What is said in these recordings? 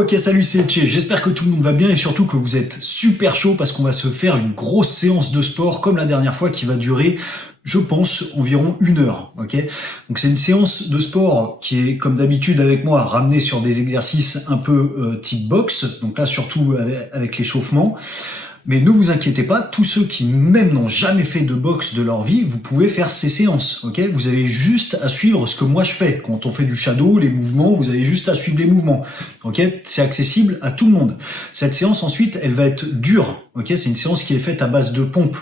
Ok, salut, c'est Etche. J'espère que tout le monde va bien et surtout que vous êtes super chaud parce qu'on va se faire une grosse séance de sport comme la dernière fois qui va durer, je pense, environ 1 heure. Ok, donc c'est une séance de sport qui est, comme d'habitude avec moi, ramenée sur des exercices un peu type boxe. Donc là, surtout avec l'échauffement. Mais ne vous inquiétez pas, tous ceux qui même n'ont jamais fait de boxe de leur vie, vous pouvez faire ces séances, ok? Vous avez juste à suivre ce que moi je fais. Quand on fait du shadow, les mouvements, vous avez juste à suivre les mouvements, ok? C'est accessible à tout le monde. Cette séance ensuite, elle va être dure, ok? C'est une séance qui est faite à base de pompe.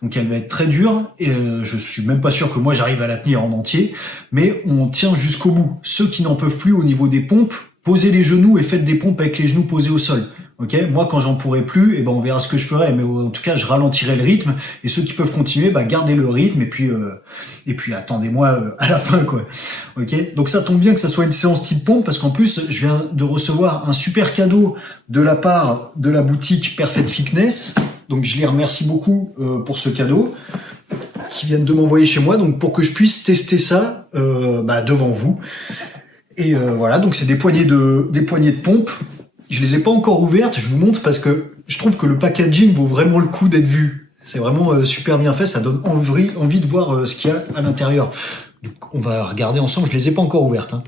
Donc elle va être très dure et je suis même pas sûr que moi j'arrive à la tenir en entier, mais on tient jusqu'au bout. Ceux qui n'en peuvent plus au niveau des pompes, posez les genoux et faites des pompes avec les genoux posés au sol. Ok, moi quand j'en pourrai plus, on verra ce que je ferai, mais en tout cas je ralentirai le rythme. Et ceux qui peuvent continuer, gardez le rythme et puis attendez-moi à la fin quoi. Ok, donc ça tombe bien que ça soit une séance type pompe parce qu'en plus je viens de recevoir un super cadeau de la part de la boutique Perfect Fitness. Donc je les remercie beaucoup pour ce cadeau qui viennent de m'envoyer chez moi, donc pour que je puisse tester ça devant vous. Et voilà, donc c'est des poignées de pompe. Je les ai pas encore ouvertes, je vous montre parce que je trouve que le packaging vaut vraiment le coup d'être vu. C'est vraiment super bien fait, ça donne envie de voir ce qu'il y a à l'intérieur. Donc on va regarder ensemble, je les ai pas encore ouvertes. Hein.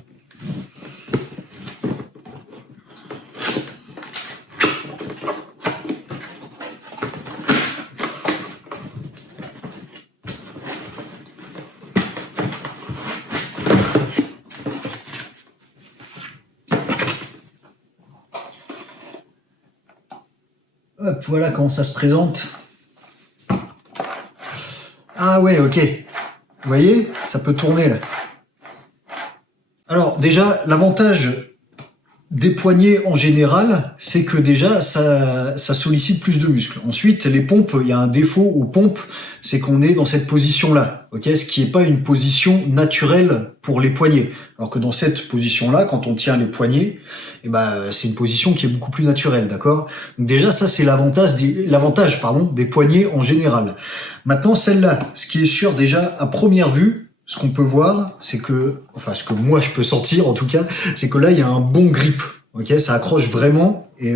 Hop, voilà comment ça se présente. Ah ouais, ok. Vous voyez, ça peut tourner là. Alors déjà, l'avantage des poignets en général, c'est que déjà, ça sollicite plus de muscles. Ensuite, les pompes, il y a un défaut aux pompes, c'est qu'on est dans cette position-là, ok, ce qui n'est pas une position naturelle pour les poignets. Alors que dans cette position-là, quand on tient les poignets, c'est une position qui est beaucoup plus naturelle, d'accord? Donc déjà, ça, c'est l'avantage des poignets en général. Maintenant, celle-là, ce qui est sûr déjà à première vue, ce qu'on peut voir, c'est que, enfin, ce que moi je peux sentir en tout cas, c'est que là il y a un bon grip, ok, ça accroche vraiment et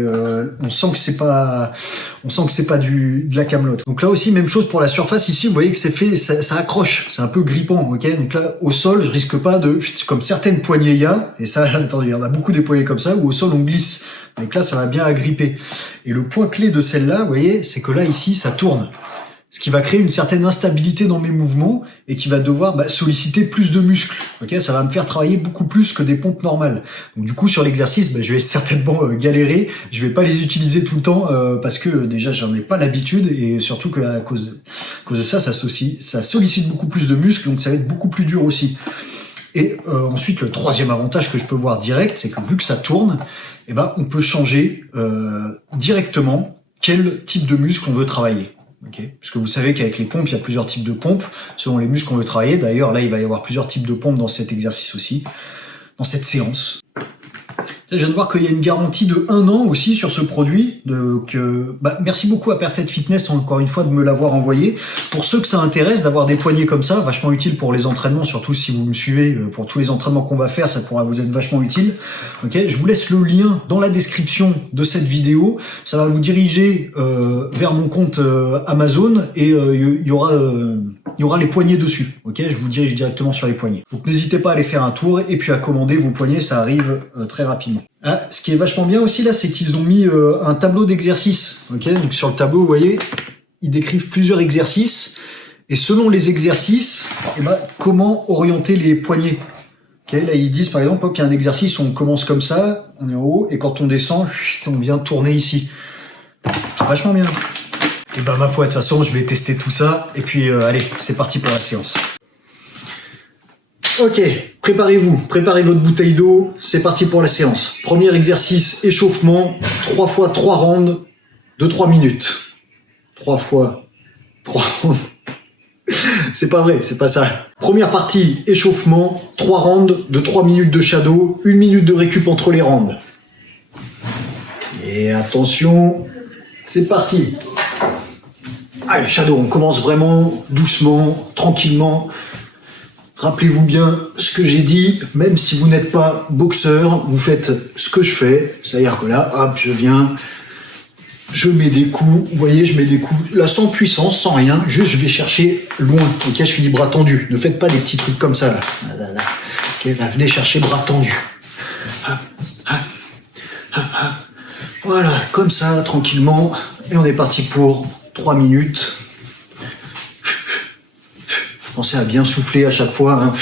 on sent que c'est pas de la camelote. Donc là aussi même chose pour la surface ici, vous voyez que c'est fait, ça accroche, c'est un peu grippant, ok. Donc là au sol, je risque pas de, comme certaines poignées il y a, et ça, attendez, il y en a beaucoup des poignées comme ça où au sol on glisse. Donc là ça va bien agripper. Et le point clé de celle-là, vous voyez, c'est que là ici ça tourne. Ce qui va créer une certaine instabilité dans mes mouvements et qui va devoir solliciter plus de muscles. Ok, ça va me faire travailler beaucoup plus que des pompes normales. Donc du coup sur l'exercice, je vais certainement galérer. Je vais pas les utiliser tout le temps parce que déjà j'en ai pas l'habitude et surtout que à cause de ça, ça sollicite beaucoup plus de muscles, donc ça va être beaucoup plus dur aussi. Et ensuite le troisième avantage que je peux voir direct, c'est que vu que ça tourne, on peut changer directement quel type de muscle on veut travailler. Okay. Parce que vous savez qu'avec les pompes, il y a plusieurs types de pompes, selon les muscles qu'on veut travailler. D'ailleurs, là, il va y avoir plusieurs types de pompes dans cet exercice aussi, dans cette séance. Je viens de voir qu'il y a une garantie de 1 an aussi sur ce produit. Donc, merci beaucoup à Perfect Fitness, encore une fois, de me l'avoir envoyé. Pour ceux que ça intéresse d'avoir des poignées comme ça, vachement utile pour les entraînements, surtout si vous me suivez, pour tous les entraînements qu'on va faire, ça pourra vous être vachement utile. Ok, je vous laisse le lien dans la description de cette vidéo. Ça va vous diriger vers mon compte Amazon et il y aura les poignées dessus. Ok, je vous dirige directement sur les poignées. Donc n'hésitez pas à aller faire un tour et puis à commander vos poignées, ça arrive très rapidement. Ah, ce qui est vachement bien aussi là, c'est qu'ils ont mis un tableau d'exercices. Ok, donc sur le tableau, vous voyez, ils décrivent plusieurs exercices et selon les exercices, comment orienter les poignets. Ok, là ils disent par exemple, il y a un exercice où on commence comme ça, on est en haut et quand on descend, on vient tourner ici. C'est vachement bien. Et ma foi, de toute façon, je vais tester tout ça et puis allez, c'est parti pour la séance. Ok, préparez votre bouteille d'eau, c'est parti pour la séance. Premier exercice, échauffement, 3 fois 3 rounds de 3 minutes. 3 fois 3 rounds. C'est pas vrai, c'est pas ça. Première partie, échauffement, 3 rounds de 3 minutes de shadow, 1 minute de récup entre les rounds. Et attention, c'est parti. Allez, shadow, on commence vraiment doucement, tranquillement. Rappelez-vous bien ce que j'ai dit, même si vous n'êtes pas boxeur, vous faites ce que je fais. C'est-à-dire que là, hop, je viens, je mets des coups, vous voyez, je mets des coups, là sans puissance, sans rien, juste je vais chercher loin. Ok, je finis bras tendus. Ne faites pas des petits trucs comme ça, là. Ok, là, venez chercher bras tendus. Hop, hop, hop, hop. Voilà, comme ça, tranquillement. Et on est parti pour 3 minutes. Pensez à bien souffler à chaque fois. Hein.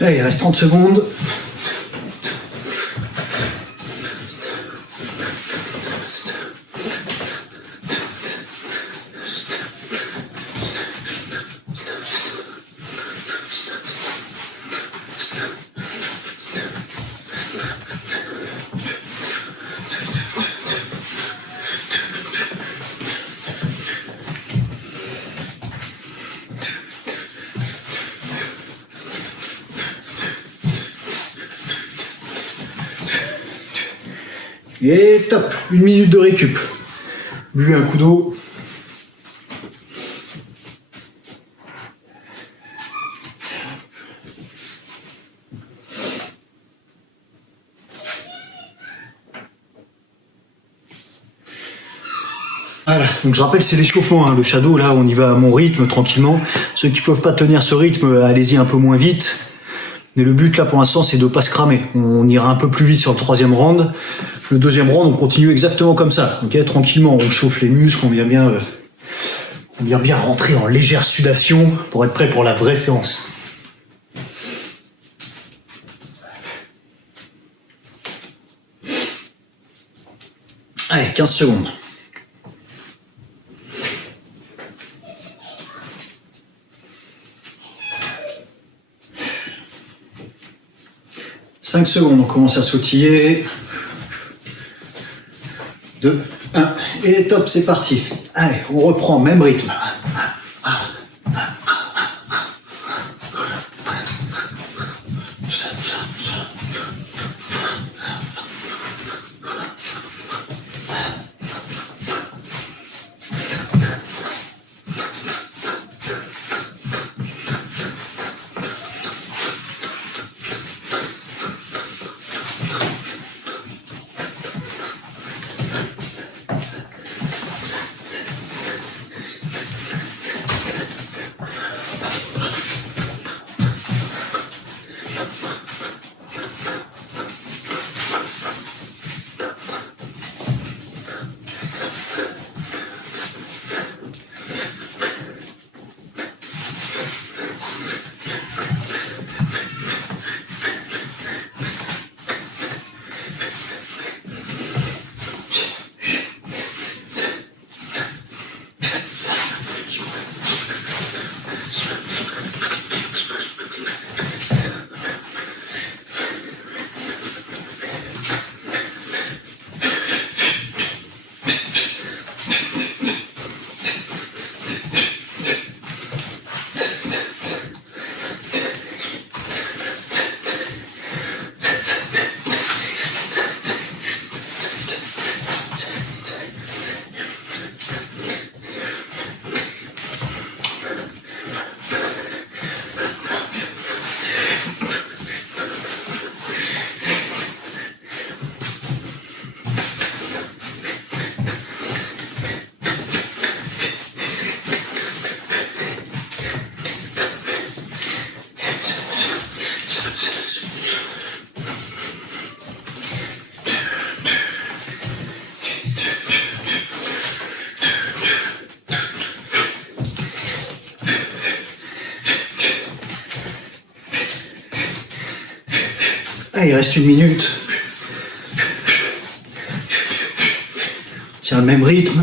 Là, il reste 30 secondes. Et top, 1 minute de récup. Buvez un coup d'eau. Voilà, donc je rappelle c'est l'échauffement, hein. Le shadow là on y va à mon rythme tranquillement. Ceux qui ne peuvent pas tenir ce rythme, allez-y un peu moins vite. Mais le but là pour l'instant c'est de ne pas se cramer. On ira un peu plus vite sur le 3e round. Le 2e round on continue exactement comme ça. Okay, tranquillement on chauffe les muscles, on vient bien rentrer en légère sudation pour être prêt pour la vraie séance. Allez, 15 secondes. « 5 secondes, on commence à sautiller. 2, 1, et top, c'est parti. Allez, on reprend, même rythme. Ah, il reste 1 minute. Tiens le même rythme.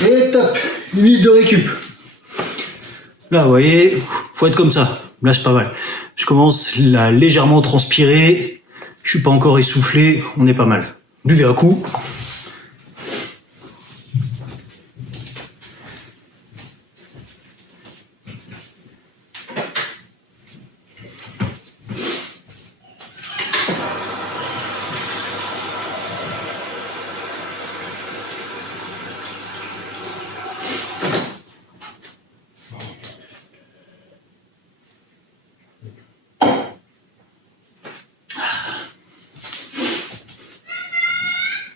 Et top, 1 minute de récup. Là, vous voyez, faut être comme ça. Là, c'est pas mal. Je commence à légèrement transpirer. Je suis pas encore essoufflé. On est pas mal. Buvez un coup.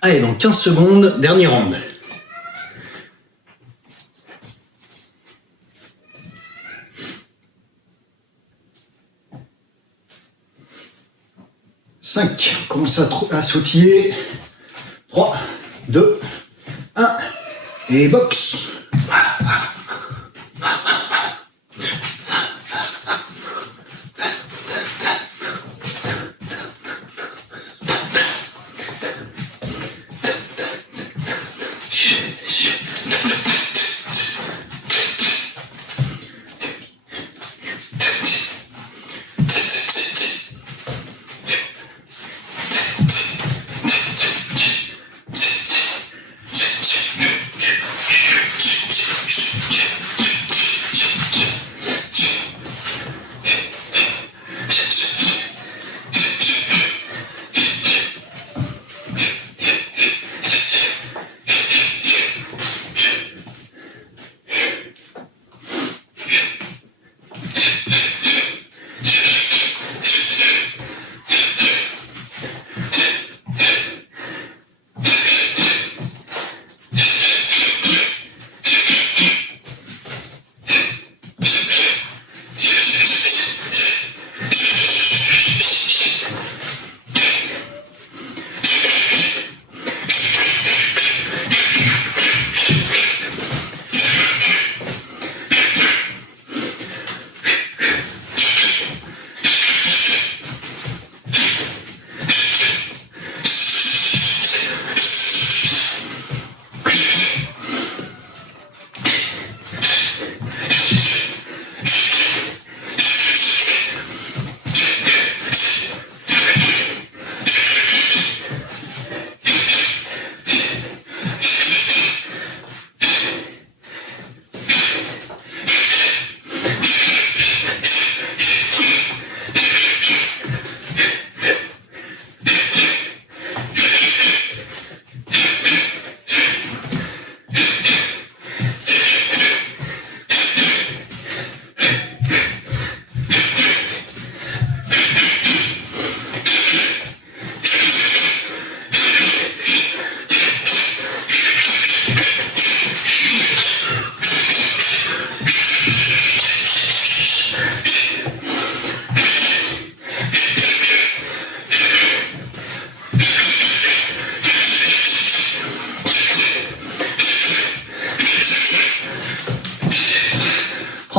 Allez, dans 15 secondes, dernier round. Cinq. On commence à sautiller. 3, 2, 1. Et box.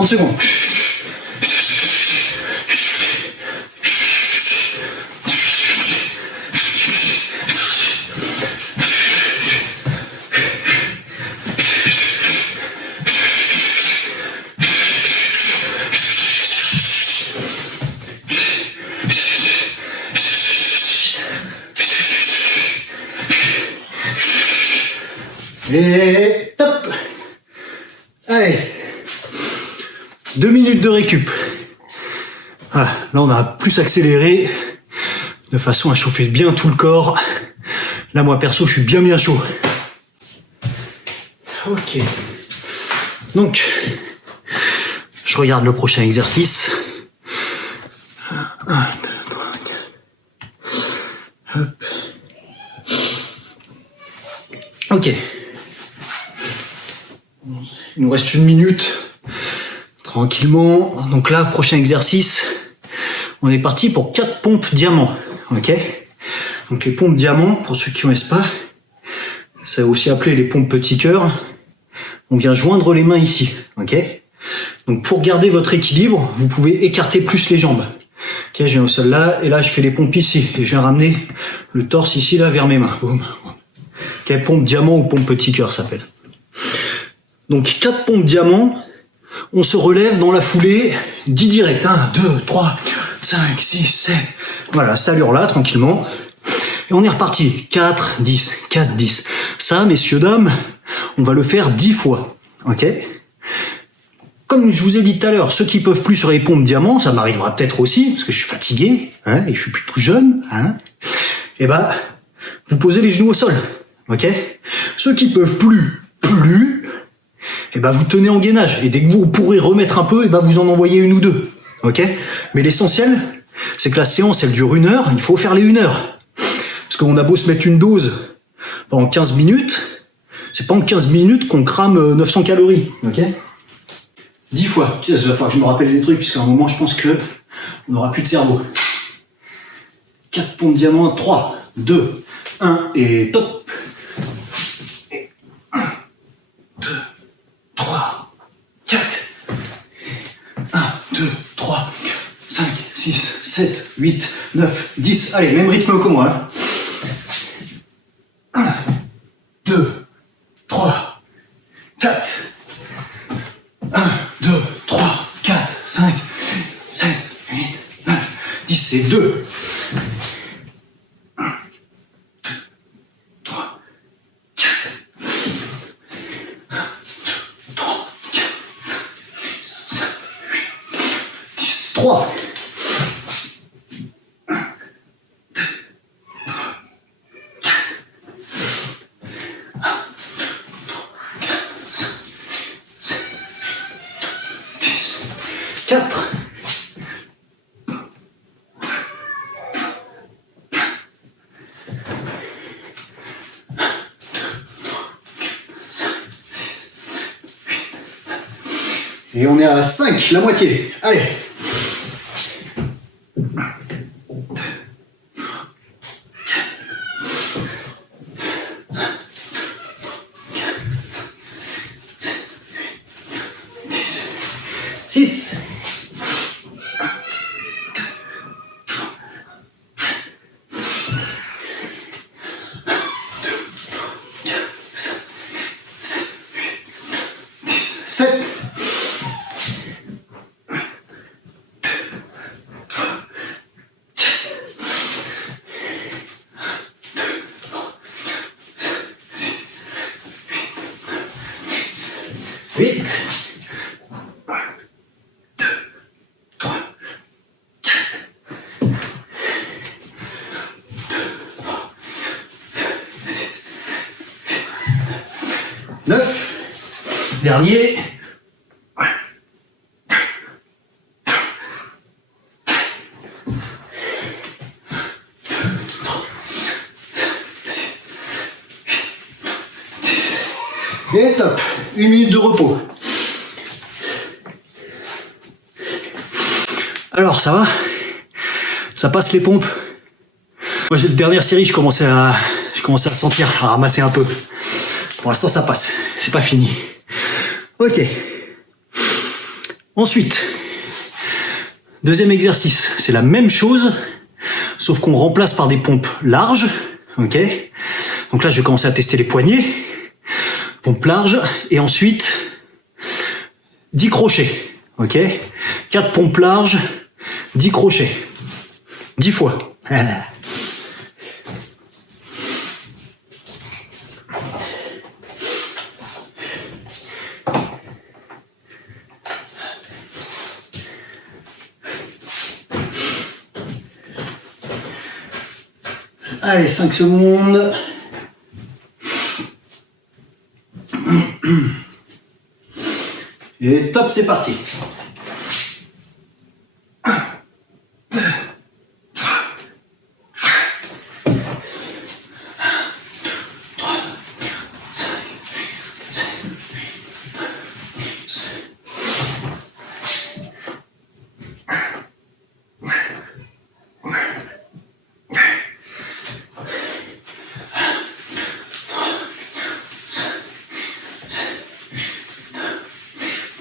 Secondes. Et top. Allez. 2 minutes de récup. Voilà, là on a plus accéléré. de façon à chauffer bien tout le corps. Là, moi, perso, je suis bien chaud. Ok. Donc, je regarde le prochain exercice. 1, 2, 3, 4. Hop. Ok. Il nous reste 1 minute. Tranquillement. Donc là, prochain exercice. On est parti pour 4 pompes diamants. Ok. Donc les pompes diamants, pour ceux qui ne connaissent pas, ça est aussi appelé les pompes petit cœur. On vient joindre les mains ici. Ok. Donc pour garder votre équilibre, vous pouvez écarter plus les jambes. Ok, je viens au sol là, et là je fais les pompes ici. Et je viens ramener le torse ici là vers mes mains. Boum. Ok, pompe diamant ou pompe petit cœur ça s'appelle. Donc 4 pompes diamants, on se relève dans la foulée 10 directs. 1, 2, 3, 5, 6, 7. Voilà, cette allure-là, tranquillement. Et on est reparti. 4, 10, 4, 10. Ça, messieurs, dames, on va le faire 10 fois. Ok ? Comme je vous ai dit tout à l'heure, ceux qui peuvent plus sur les pompes diamants, ça m'arrivera peut-être aussi, parce que je suis fatigué, hein, et je suis plus tout jeune, hein. Et ben, vous posez les genoux au sol. Ok ? Ceux qui peuvent plus, et ben vous tenez en gainage. Et dès que vous pourrez remettre un peu, et ben vous en envoyez 1 ou 2. Ok ? Mais l'essentiel, c'est que la séance, elle dure 1 heure, il faut faire les 1 heure. Parce qu'on a beau se mettre une dose pendant 15 minutes, c'est pas en 15 minutes qu'on crame 900 calories. Ok ? 10 fois. Il va falloir que je me rappelle des trucs, puisqu'à un moment, je pense que on n'aura plus de cerveau. 4 pompes diamants, 3, 2, 1, et top. 1, 2, 3, 4. 1, 2, 3, 5, 6, 7, 8, 9, 10. Allez, même rythme que moi. 1, 2, 3, 4. 1, 2, 3, 4, 5, 7, 8, 9, 10 et 2. 1, 2, 3, 4. 1, 2, 3, 4, 5, 8, 10, 3. 1, 2, 3, 4. 1, 2, 3, 4, 5, 7, 10, 4. 1, 2, 3, 4, 5, 6, 7, 8, 9, 10. Et on est à 5, la moitié. Allez. 6. 7. 8. 1, 2, 3, 4. 9. Dernier. 1, 2, 3, 6, 10. Et top. 1 minute de repos. Alors, ça va? Ça passe les pompes? Moi, la dernière série, je commençais à sentir, à ramasser un peu. Pour l'instant, ça passe. C'est pas fini. Ok. Ensuite, deuxième exercice. C'est la même chose, sauf qu'on remplace par des pompes larges. Ok. Donc là, je vais commencer à tester les poignets. Pompe large. Et ensuite, 10 crochets. Ok. 4 pompes larges, 10 crochets. 10 fois. 1, Allez, 5 secondes. Et top, c'est parti.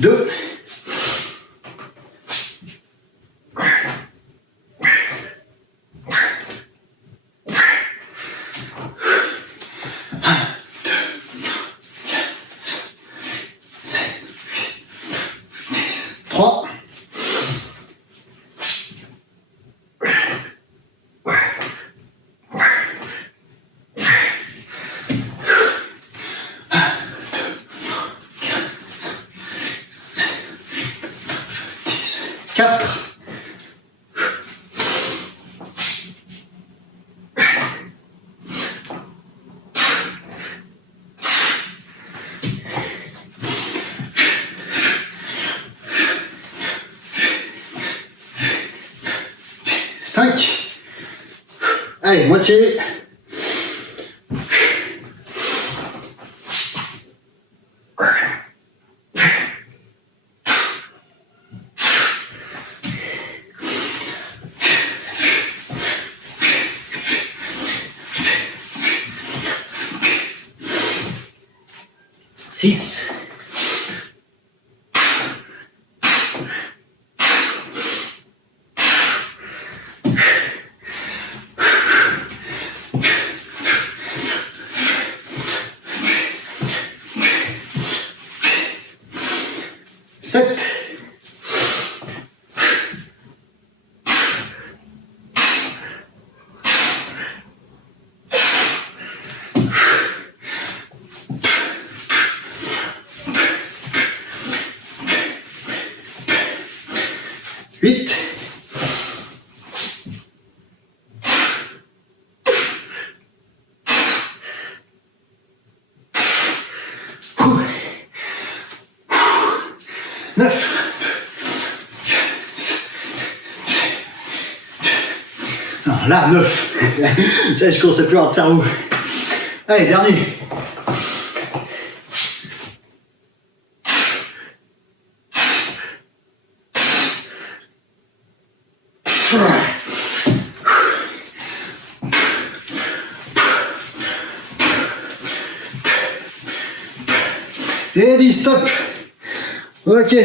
2. 3. 4. 5. Allez, moitié. 6. 7. 8. 9. Non, là, 9. Ça, je commence à plus avoir de cerveau. Allez, dernier. Et 10, stop. Ok.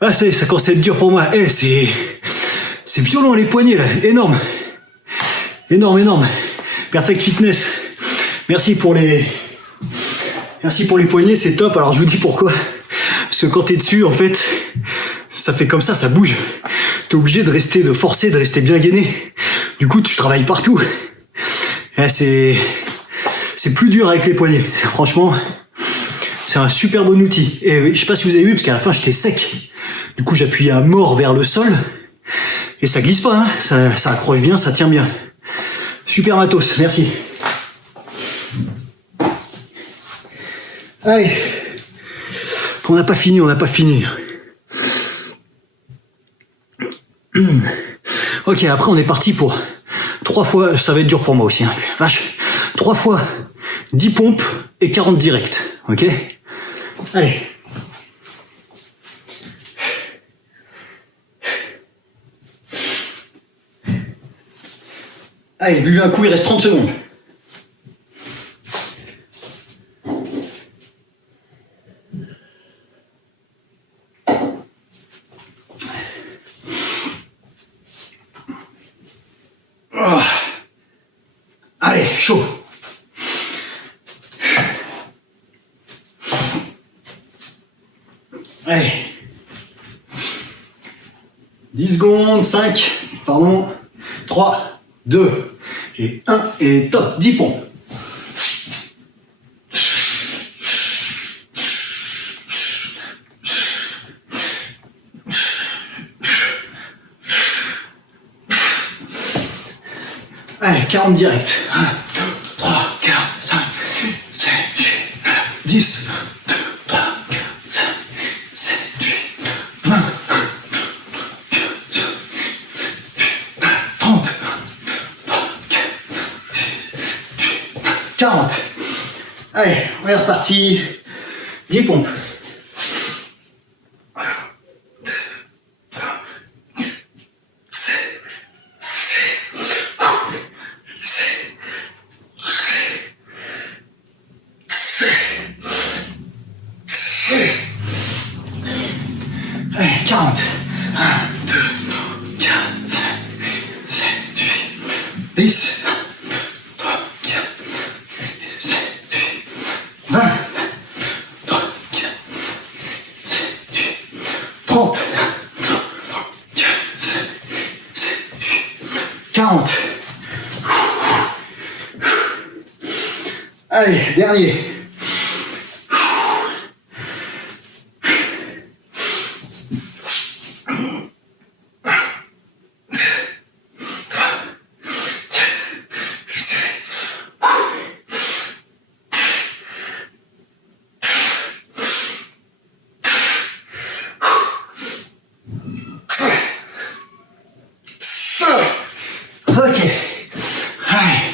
Ça commence à être dur pour moi. C'est violent les poignets là, énorme. Énorme. Perfect Fitness. Merci pour les poignets, c'est top. Alors je vous dis pourquoi. Parce que quand t'es dessus, en fait, ça fait comme ça bouge. T'es obligé de forcer, de rester bien gainé. Du coup, tu travailles partout. C'est plus dur avec les poignets. Franchement, c'est un super bon outil. Et je sais pas si vous avez vu, parce qu'à la fin, j'étais sec. Du coup, j'appuyais à mort vers le sol. Et ça glisse pas, hein. Ça accroche bien, ça tient bien. Super matos, merci. Allez. On n'a pas fini. Ok, après on est parti pour 3 fois, ça va être dur pour moi aussi, hein. Vache. 3 fois 10 pompes et 40 directs. Ok? Allez. Allez, buvez un coup, il reste 30 secondes. Oh. Allez, chaud. Allez. 10 secondes, 5, pardon, 3, 2, et 1, et top, 10 pompes. 40 direct. 1, 2, 3, 4, 5, 7, 8, 10, 2, 3, 4, 5, 7, 8, 20, 30, 40. Allez, on est reparti. 10 pompes. Allez, 40. 1, 2, 4, 5, 7, 8, 10, 3, 4, 7, 8, 20, 3, 4, 7, 8, 30, 4, 7, 8, 40. Allez, dernier. Ok. Allez.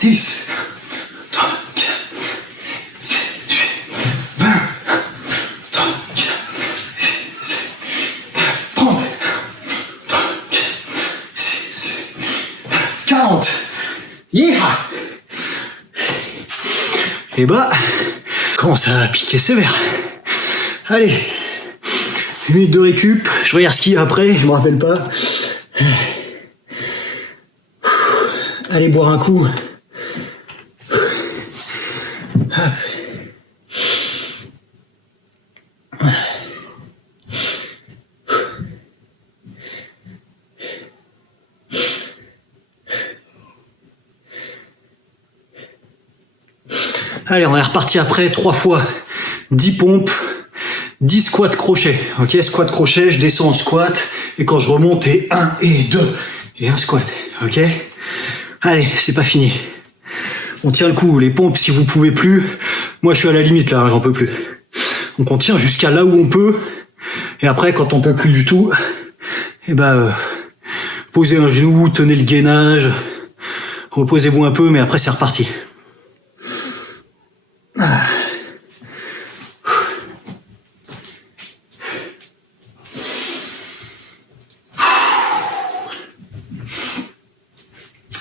10, 3, 4, 7, 8, 20, 3, 4, 6, 30, 3, 4, 6, 40. Yeah. Et bah, commence à piquer sévère. Allez. 1 minute de récup, je regarde ce qu'il y a après, je me rappelle pas. Allez boire un coup. Allez, on est reparti après 3 fois 10 pompes. 10 squats crochets, ok, squat crochet, je descends en squat, et quand je remonte, et 1 et 2, et un squat, ok. Allez, c'est pas fini. On tient le coup, les pompes si vous pouvez plus, moi je suis à la limite là, j'en peux plus. Donc on tient jusqu'à là où on peut, et après quand on peut plus du tout, et ben, posez un genou, tenez le gainage, reposez-vous un peu, mais après c'est reparti.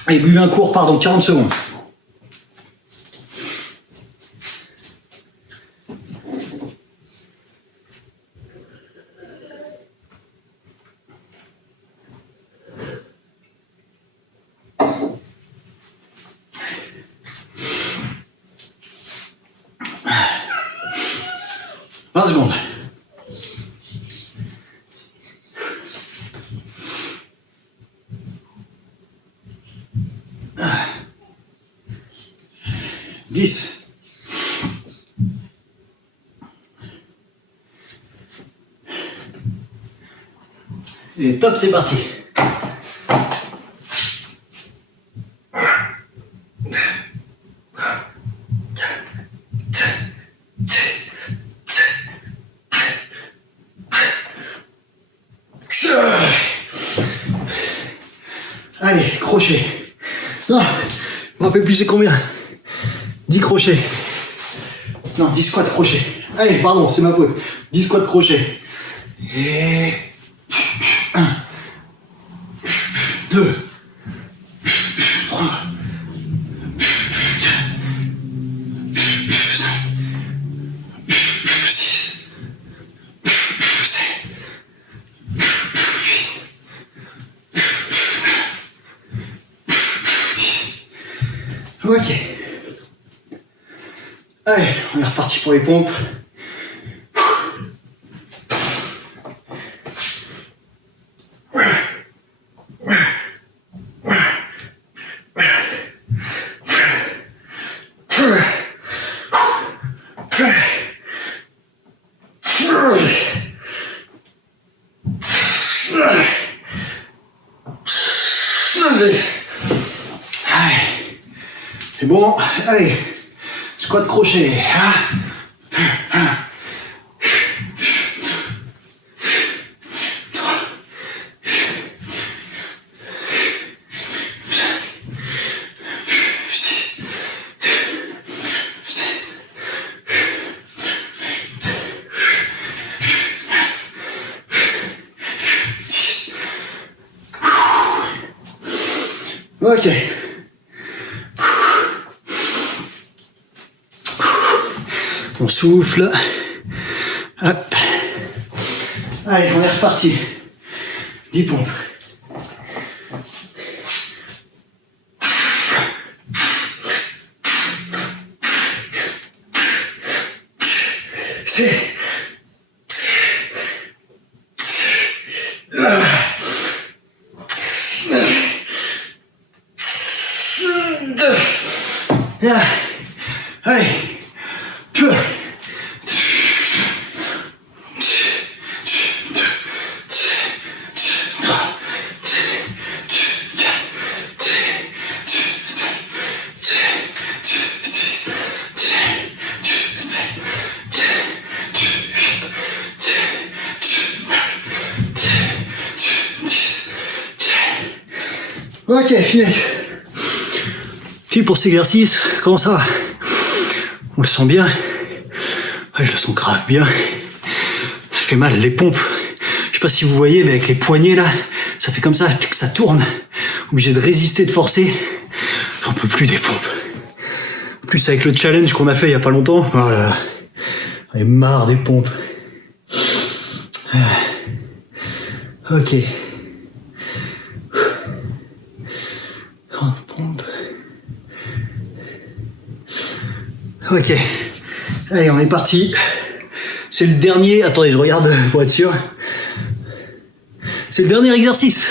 Allez, buvez un coup, pardon, 40 secondes. « 20 secondes. Ah. 10. Et top, c'est parti. Allez, crochet. Non, je me rappelle plus c'est combien. 10 crochets. Non, 10 squats crochets. Allez, pardon, c'est ma faute. 10 squats crochets. Et 1, 2, 3, 4, 5, 6, 7, 8, 10. Ok. Allez, on est reparti pour les pompes. C'est bon, allez, squat crochet. Ok. On souffle. Hop. Allez, on est reparti. 10 pompes. C'est... Allez. Ok, fini. Puis pour cet exercice, comment ça va? On le sent bien? Ouais, je le sens grave bien. Ça fait mal, les pompes. Je sais pas si vous voyez, mais avec les poignets là, ça fait comme ça, que ça tourne. Obligé de résister, de forcer. J'en peux plus des pompes. En plus avec le challenge qu'on a fait il y a pas longtemps, voilà. J'en ai marre des pompes. Ok. 30 pompes. Ok. Allez, on est parti. C'est le dernier. Attendez, je regarde pour être sûr. C'est le dernier exercice.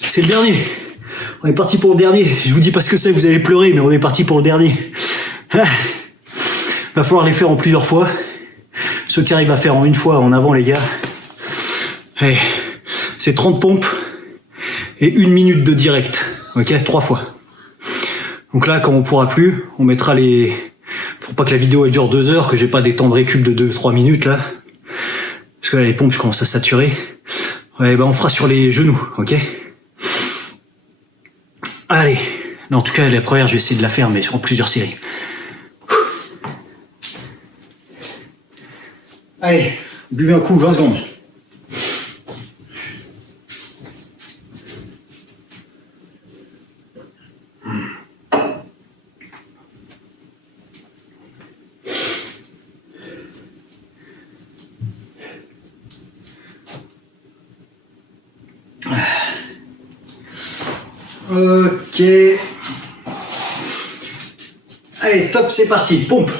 C'est le dernier. On est parti pour le dernier. Je vous dis pas ce que c'est, vous allez pleurer, mais on est parti pour le dernier. Va falloir les faire en plusieurs fois. Ceux qui arrivent à faire en une fois, en avant les gars. Allez, c'est 30 pompes et 1 minute de direct. Ok, 3 fois. Donc là, quand on pourra plus, on mettra les... Pour pas que la vidéo elle dure 2 heures, que j'ai pas des temps de récup de 2-3 minutes là. Parce que là, les pompes, je commence à saturer. Ouais, bah on fera sur les genoux, ok? Allez. Non, en tout cas, la première, je vais essayer de la faire, mais en plusieurs séries. Allez, buvez un coup, 20 secondes. Ok. Allez, top, c'est parti, pompe.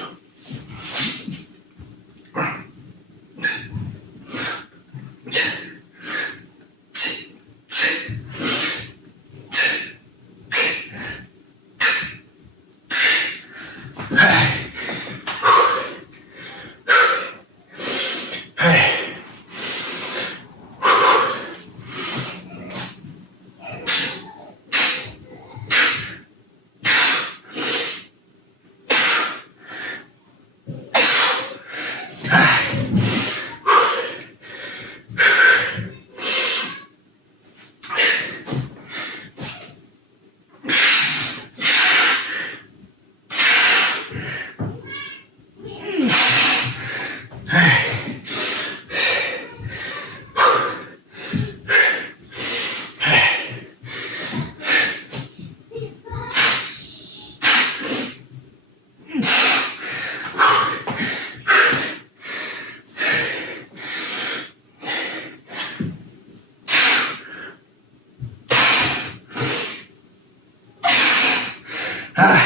Ah.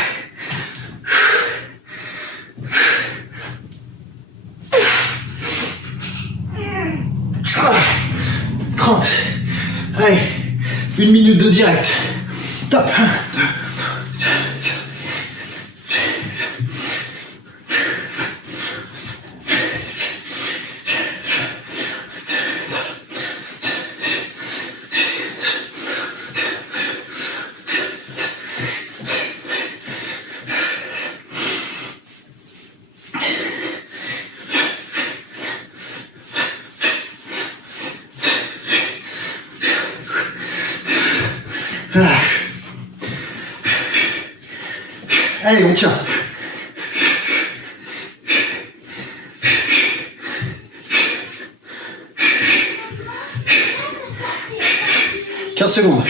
30. Allez, 1 minute de direct. Top. 1, 2. Allez, on tient. « 15 secondes.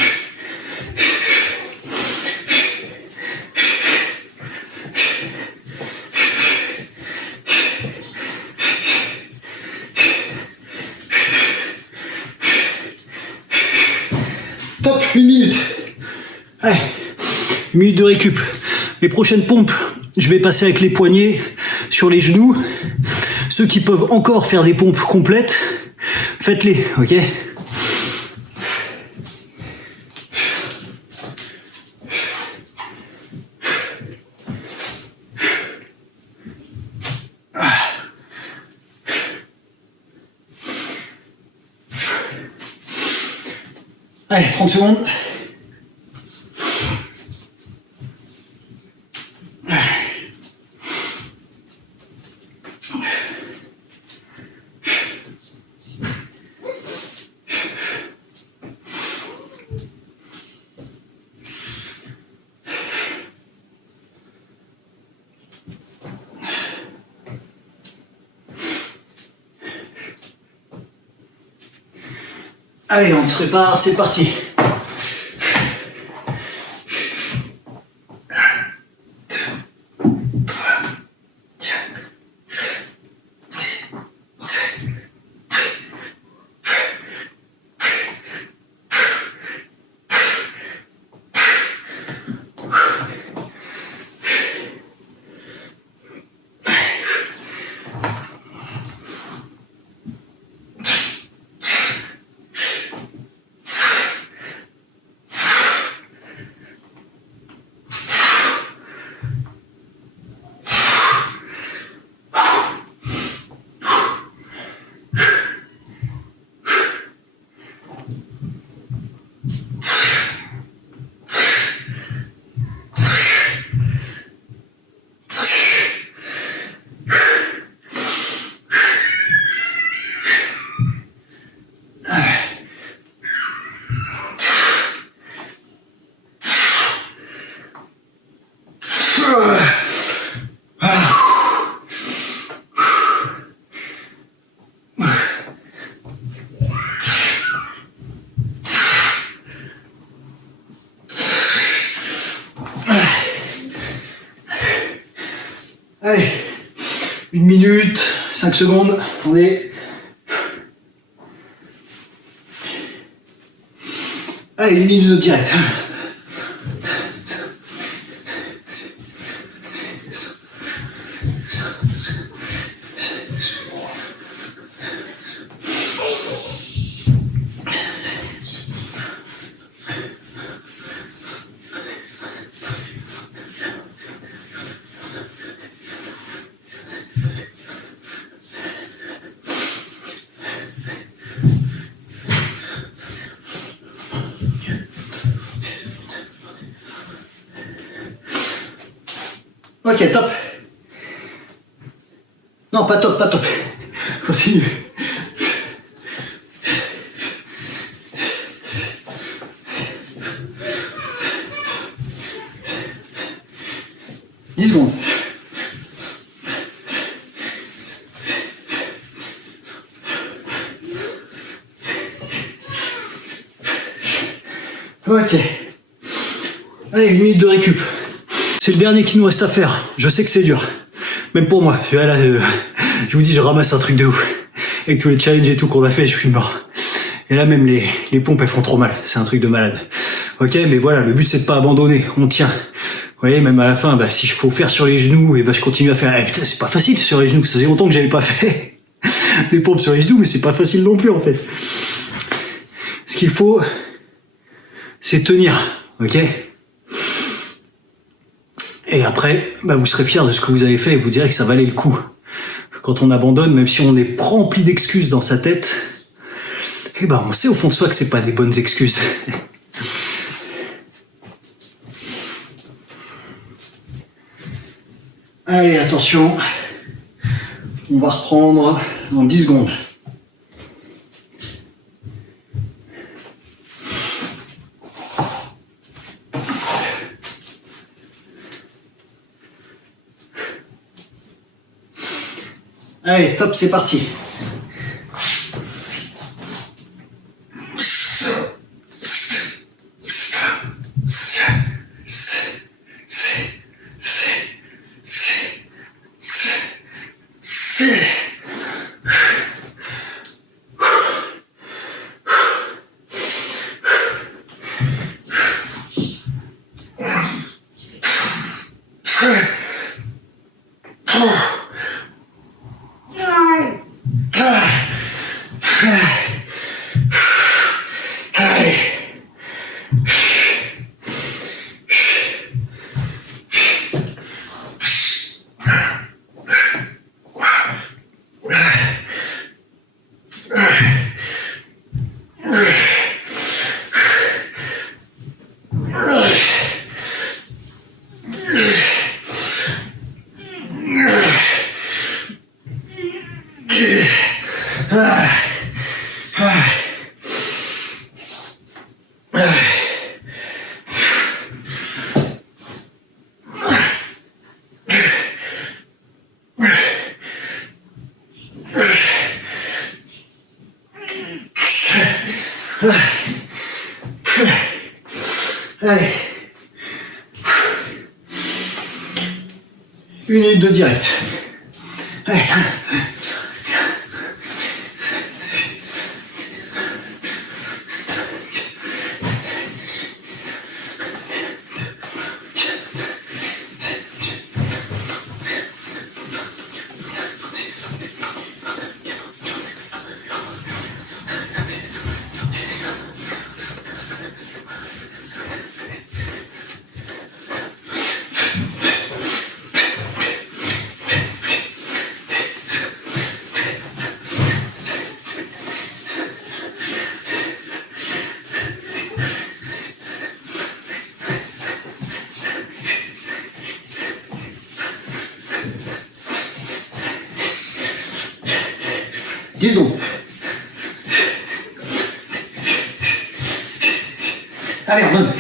Top, 1 minute. Allez, 1 minute de récup. Les prochaines pompes, je vais passer avec les poignets sur les genoux. Ceux qui peuvent encore faire des pompes complètes, faites-les, ok? Allez, 30 secondes. Allez, on se prépare, c'est parti. Allez, 1 minute, 5 secondes, attendez. Allez, 1 minute de direct. Ok, top. Non, pas top, pas top. Continue. « 10 secondes. Ok. Allez, 1 minute de récup. C'est le dernier qui nous reste à faire. Je sais que c'est dur. Même pour moi. Là, je vous dis, je ramasse un truc de ouf. Avec tous les challenges et tout qu'on a fait, je suis mort. Et là, même les pompes, elles font trop mal. C'est un truc de malade. Ok, mais voilà, le but, c'est de pas abandonner. On tient. Vous voyez, même à la fin, si il faut faire sur les genoux, et je continue à faire. Eh, putain, c'est pas facile sur les genoux. Ça fait longtemps que j'avais pas fait des pompes sur les genoux, mais c'est pas facile non plus, en fait. Ce qu'il faut, c'est tenir. Ok? Et après, vous serez fiers de ce que vous avez fait et vous direz que ça valait le coup. Quand on abandonne, même si on est rempli d'excuses dans sa tête, on sait au fond de soi que c'est pas des bonnes excuses. Allez, attention. On va reprendre dans 10 secondes. Allez, top, c'est parti. Allez. 1 minute de direct. Allez. Dix secondes. Allez, on donne.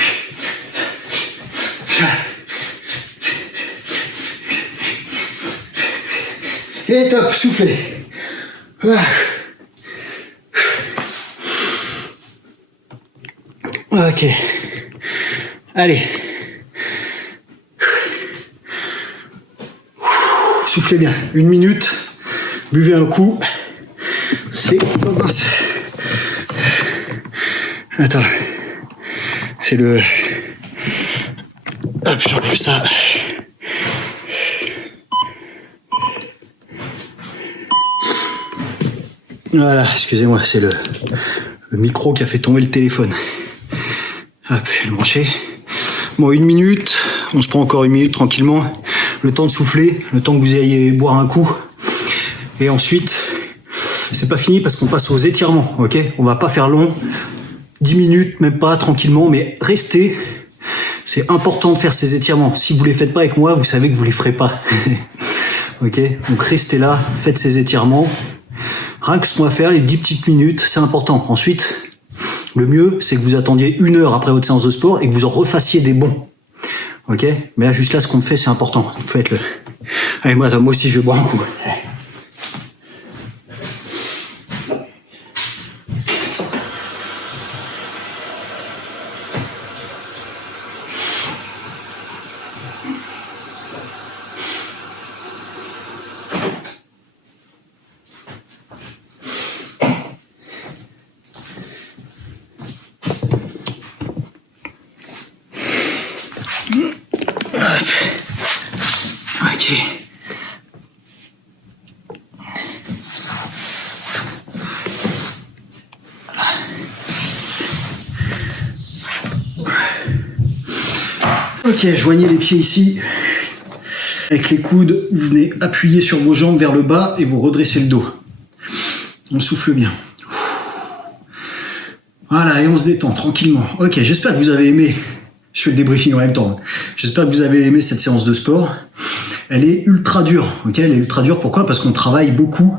Et top, soufflez. Ok. Allez. Soufflez bien. 1 minute. Buvez un coup. C'est... Oh mince. Attends. C'est le... Hop, j'enlève ça. Voilà, excusez-moi, c'est le micro qui a fait tomber le téléphone. Hop, je vais le brancher. Bon, 1 minute. On se prend encore 1 minute tranquillement. Le temps de souffler, le temps que vous ayez boire un coup. Et ensuite... C'est pas fini parce qu'on passe aux étirements, ok? On va pas faire long, 10 minutes, même pas, tranquillement, mais restez. C'est important de faire ces étirements. Si vous les faites pas avec moi, vous savez que vous les ferez pas. Ok? Donc restez là, faites ces étirements. Rien que ce qu'on va faire, les 10 petites minutes, c'est important. Ensuite, le mieux, c'est que vous attendiez 1 heure après votre séance de sport et que vous en refassiez des bons. Ok? Mais là, juste là, ce qu'on fait, c'est important. Faites-le. Allez, moi aussi, je vais boire un coup. Ok. Ok, joignez les pieds ici. Avec les coudes, vous venez appuyer sur vos jambes vers le bas et vous redressez le dos. On souffle bien. Voilà, et on se détend tranquillement. Ok, j'espère que vous avez aimé. Je fais le débriefing en même temps. J'espère que vous avez aimé cette séance de sport. Elle est ultra dure. Ok, elle est ultra dure. Pourquoi? Parce qu'on travaille beaucoup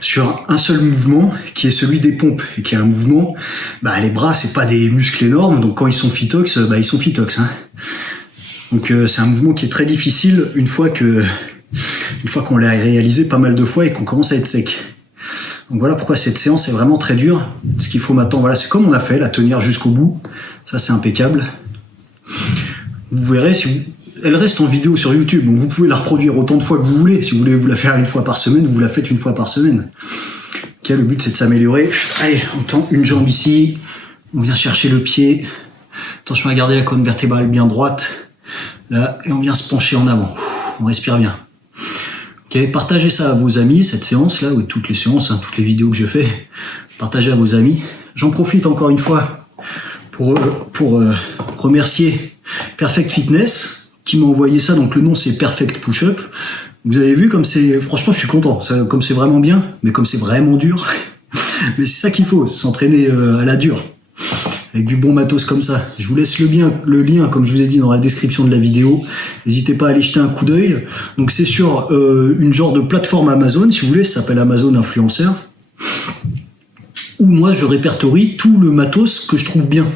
sur un seul mouvement, qui est celui des pompes, et qui est un mouvement. Les bras, c'est pas des muscles énormes, donc quand ils sont phytox, ils sont phytox. Hein. Donc c'est un mouvement qui est très difficile une fois que Une fois qu'on l'a réalisé pas mal de fois et qu'on commence à être sec. Donc voilà pourquoi cette séance est vraiment très dure. Ce qu'il faut maintenant, voilà, c'est comme on a fait, la tenir jusqu'au bout. Ça, c'est impeccable. Vous verrez, elle reste en vidéo sur YouTube, donc vous pouvez la reproduire autant de fois que vous voulez. Si vous voulez vous la faire une fois par semaine, vous la faites une fois par semaine. Ok, le but, c'est de s'améliorer. Allez, on tend une jambe ici. On vient chercher le pied. Attention à garder la colonne vertébrale bien droite. Là, et on vient se pencher en avant. On respire bien. Ok, partagez ça à vos amis, cette séance-là, ou toutes les séances, hein, toutes les vidéos que je fais. Partagez à vos amis. J'en profite encore une fois pour remercier Perfect Fitness qui m'a envoyé ça. Donc le nom, c'est Perfect Push-Up. Vous avez vu comme c'est... Franchement, je suis content. Ça, comme c'est vraiment bien, mais comme c'est vraiment dur. Mais c'est ça qu'il faut, s'entraîner à la dure. Avec du bon matos comme ça. Je vous laisse le lien, comme je vous ai dit, dans la description de la vidéo. N'hésitez pas à aller jeter un coup d'œil. Donc c'est sur une genre de plateforme Amazon, si vous voulez, ça s'appelle Amazon Influenceur, où moi je répertorie tout le matos que je trouve bien.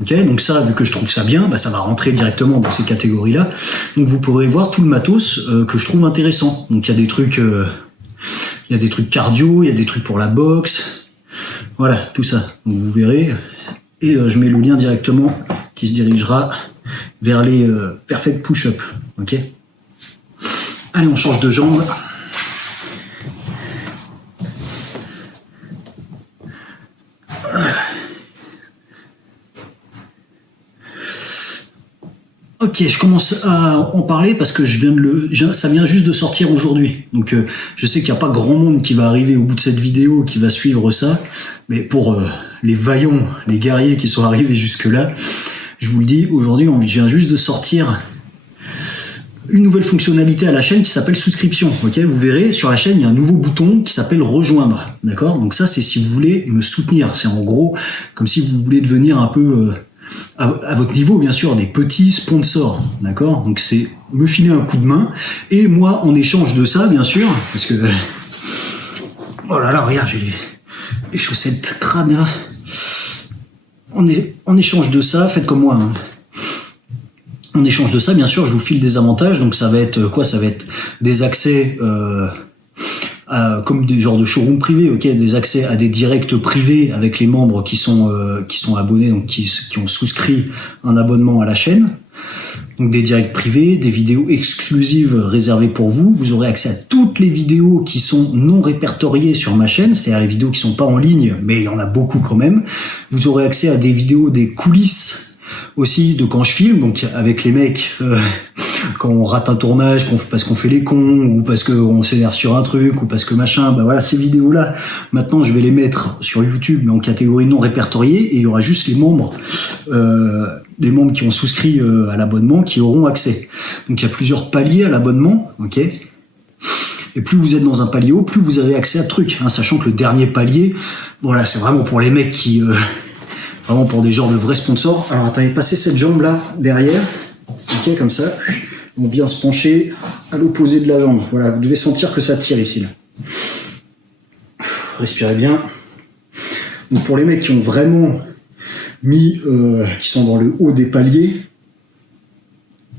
Ok, donc ça, vu que je trouve ça bien, bah, ça va rentrer directement dans ces catégories-là. Donc vous pourrez voir tout le matos que je trouve intéressant. Donc il y a des trucs cardio, il y a des trucs pour la boxe. Voilà, tout ça. Donc vous verrez. Et je mets le lien directement qui se dirigera vers les Perfect Push-Up. Ok. Allez, on change de jambe. Ok, je commence à en parler parce que ça vient juste de sortir aujourd'hui. Donc je sais qu'il n'y a pas grand monde qui va arriver au bout de cette vidéo, qui va suivre ça. Mais pour les vaillants, les guerriers qui sont arrivés jusque-là, je vous le dis, aujourd'hui, on vient juste de sortir une nouvelle fonctionnalité à la chaîne qui s'appelle souscription. Ok, vous verrez, sur la chaîne, il y a un nouveau bouton qui s'appelle rejoindre. D'accord? Donc ça, c'est si vous voulez me soutenir. C'est en gros comme si vous voulez devenir un peu... à votre niveau, bien sûr, des petits sponsors, d'accord? Donc c'est me filer un coup de main, et moi, en échange de ça, bien sûr, parce que... Oh là là, regarde, j'ai les chaussettes crâne, là. En échange de ça, faites comme moi, hein. En échange de ça, bien sûr, je vous file des avantages, donc ça va être quoi? Ça va être des accès... comme des genres de showroom privés, ok, des accès à des directs privés avec les membres qui sont abonnés, donc qui ont souscrit un abonnement à la chaîne. Donc des directs privés, des vidéos exclusives réservées pour vous. Vous aurez accès à toutes les vidéos qui sont non répertoriées sur ma chaîne, c'est-à-dire les vidéos qui sont pas en ligne, mais il y en a beaucoup quand même. Vous aurez accès à des vidéos, des coulisses aussi de quand je filme, donc avec les mecs, quand on rate un tournage, parce qu'on fait les cons, ou parce qu'on s'énerve sur un truc, ou parce que machin, bah voilà, ces vidéos-là, maintenant je vais les mettre sur YouTube, mais en catégorie non répertoriée, et il y aura juste les membres qui ont souscrit à l'abonnement qui auront accès. Donc il y a plusieurs paliers à l'abonnement, ok. Et plus vous êtes dans un palier haut, plus vous avez accès à trucs, hein, sachant que le dernier palier, voilà, c'est vraiment pour les mecs qui... vraiment pour des genres de vrais sponsors. Alors attendez, passez cette jambe là derrière, ok, comme ça. On vient se pencher à l'opposé de la jambe. Voilà, vous devez sentir que ça tire ici là. Respirez bien. Donc pour les mecs qui ont vraiment mis, qui sont dans le haut des paliers,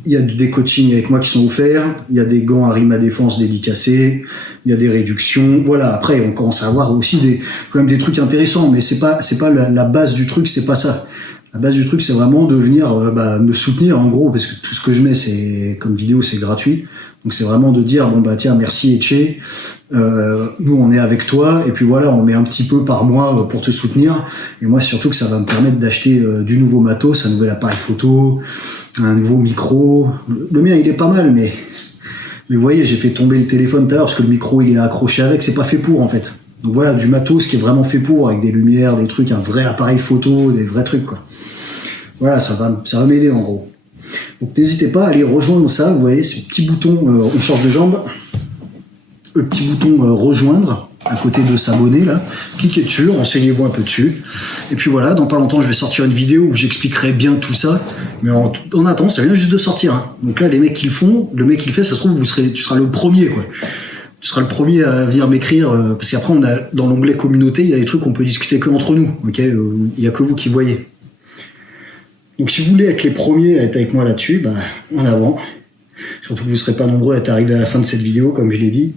il y a des coachings avec moi qui sont offerts, il y a des gants à rime à défense dédicacés, il y a des réductions. Voilà, après on commence à avoir aussi quand même des trucs intéressants, mais c'est pas la base du truc, c'est pas ça. La base du truc, c'est vraiment de venir me soutenir en gros, parce que tout ce que je mets comme vidéo, c'est gratuit. Donc c'est vraiment de dire bon bah tiens, merci Etche, nous on est avec toi, et puis voilà, on met un petit peu par mois pour te soutenir. Et moi surtout que ça va me permettre d'acheter du nouveau matos, un nouvel appareil photo, un nouveau micro. Le mien il est pas mal, mais vous voyez, j'ai fait tomber le téléphone tout à l'heure parce que le micro il est accroché avec, c'est pas fait pour en fait. Donc voilà, du matos qui est vraiment fait pour, avec des lumières, des trucs, un vrai appareil photo, des vrais trucs quoi. Voilà, ça va m'aider en gros. Donc n'hésitez pas à aller rejoindre ça, vous voyez, ce petit bouton, on change de jambe, le petit bouton rejoindre, à côté de s'abonner là, cliquez dessus, renseignez-vous un peu dessus, et puis voilà, dans pas longtemps je vais sortir une vidéo où j'expliquerai bien tout ça, mais en attendant, ça vient juste de sortir, hein. Donc là les mecs qui le font, le mec qui le fait, ça se trouve, tu seras le premier quoi. Tu seras le premier à venir m'écrire, parce qu'après on a, dans l'onglet communauté, il y a des trucs qu'on peut discuter que entre nous, ok, il y a que vous qui voyez. Donc si vous voulez être les premiers à être avec moi là-dessus, en avant. Surtout que vous ne serez pas nombreux à être arrivés à la fin de cette vidéo, comme je l'ai dit.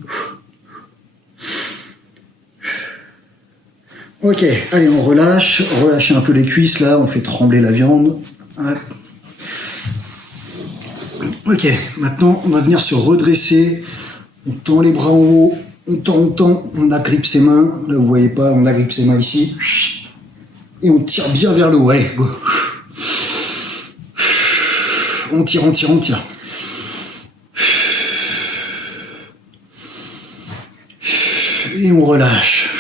Ok, allez, on relâche. Relâchez un peu les cuisses, là. On fait trembler la viande. Ouais. Ok, maintenant, on va venir se redresser. On tend les bras en haut. On tend. On agrippe ses mains. Là, vous voyez pas, on agrippe ses mains ici. Et on tire bien vers le haut. Allez, go. On tire. Et on relâche.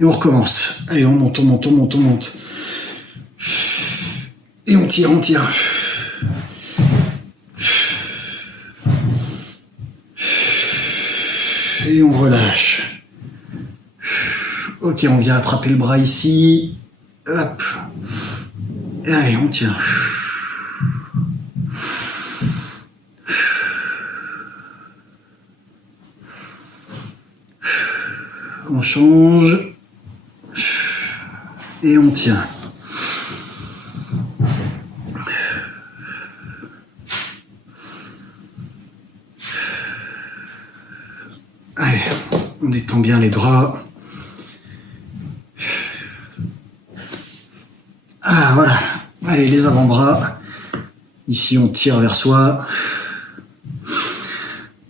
Et on recommence. Allez, on monte. Et on tire. Et on relâche. Ok, on vient attraper le bras ici. Hop. Et allez, on tient. On change. Et on tient. Allez, on détend bien les bras. Ah, voilà. Allez, les avant-bras. Ici, on tire vers soi.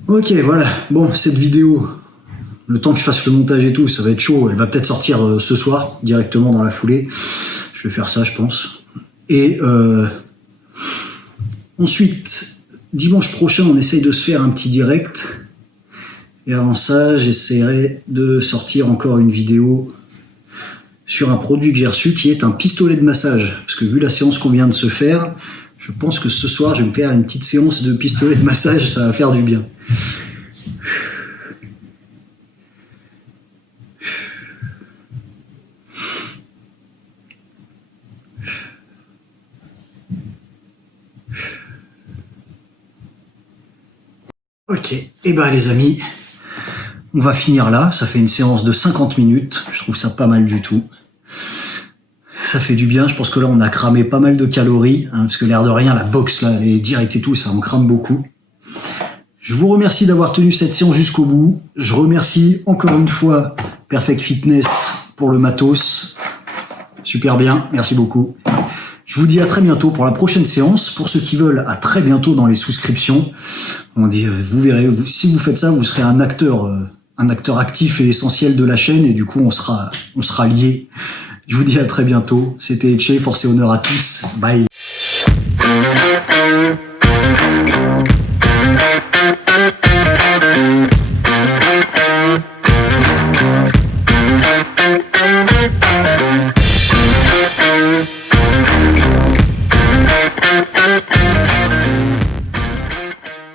Ok, voilà. Bon, cette vidéo, le temps que je fasse le montage et tout, ça va être chaud. Elle va peut-être sortir ce soir, directement dans la foulée. Je vais faire ça, je pense. Et ensuite, dimanche prochain, on essaye de se faire un petit direct. Et avant ça, j'essaierai de sortir encore une vidéo sur un produit que j'ai reçu qui est un pistolet de massage. Parce que vu la séance qu'on vient de se faire, je pense que ce soir, je vais me faire une petite séance de pistolet de massage, ça va faire du bien. Ok, et bah les amis, on va finir là. Ça fait une séance de 50 minutes. Je trouve ça pas mal du tout. Ça fait du bien. Je pense que là, on a cramé pas mal de calories. Hein, parce que l'air de rien, la boxe, là, les directs et tout, ça en crame beaucoup. Je vous remercie d'avoir tenu cette séance jusqu'au bout. Je remercie encore une fois Perfect Fitness pour le matos. Super bien. Merci beaucoup. Je vous dis à très bientôt pour la prochaine séance. Pour ceux qui veulent, à très bientôt dans les souscriptions. On dit, vous verrez, si vous faites ça, vous serez un acteur actif et essentiel de la chaîne et du coup, on sera liés. Je vous dis à très bientôt. C'était Etche, force et honneur à tous. Bye.